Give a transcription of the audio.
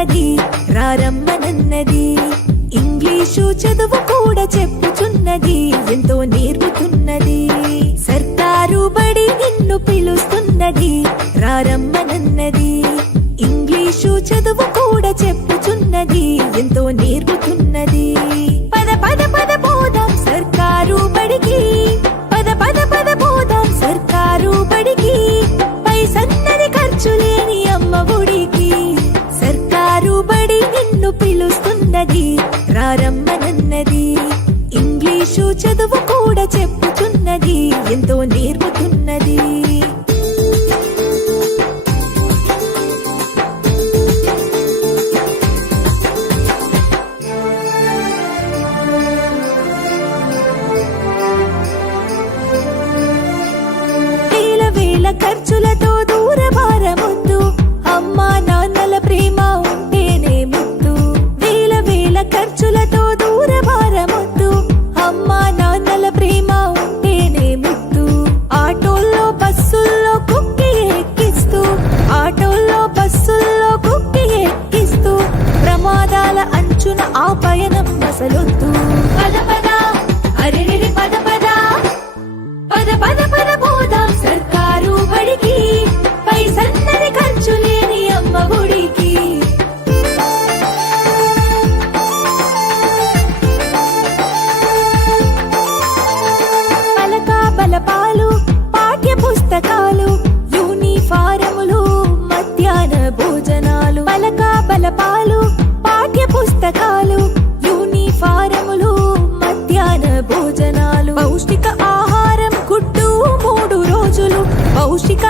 పిలుస్తున్నది రారమ్మనన్నది. English చదువు కూడా చెప్పుచున్నది ఎంతో నేర్పుతున్నది. సర్కారు బడి నిన్ను పిలుస్తున్నది రారమ్మనన్నది. ఇంగ్లీషు చదువు కూడా చెప్పుచున్నది ఎంతో నేర్పుతున్నది. పద పద పద పోదాం సర్కారు బడికి, పద పద పద పోదాం సర్కారు బడికి. పైసన్నది ఖర్చు లేని అమ్మ ఒడికి. సర్కారు బడి నిన్ను పిలుస్తున్నది రారమ్మనన్నది. ఇంగ్లీషు చదువు కూడా చెప్పుచున్నది ఎంతో నేర్పుతున్నది. ఖర్చులతో దూరభారమొద్దు, అమ్మా నాన్నల ప్రేమ ఉంటేనే ముద్దు. వేల వేల ఖర్చులతో దూరభారమొద్దు, అమ్మా నాన్నల ప్రేమ ఉంటేనే ముద్దు. ఆటోల్లో బస్సుల్లో కుక్కి ఎక్కిస్తూ, ఆటోల్లో బస్సుల్లో కుక్కి ఎక్కిస్తూ ప్రమాదాల అంచున ఆ పయనం అసలొద్దు. పద పద అరెరెరి పద పద, పద పద పద పోదాం సర్కారు బడికి. పైసన్నది ఖర్చు లేని అమ్మ ఒడికి. పలక బలపాలు పాఠ్య పుస్తకాలు యూనిఫారములు మధ్యాహ్న భోజనాలు. పలక బలపాలు పాఠ్య పుస్తకాలు యూనిఫారములు మధ్యాహ్న భోజనాలు. పౌష్టిక ఆహారం గుడ్డు 3 రోజులు. పౌష్టిక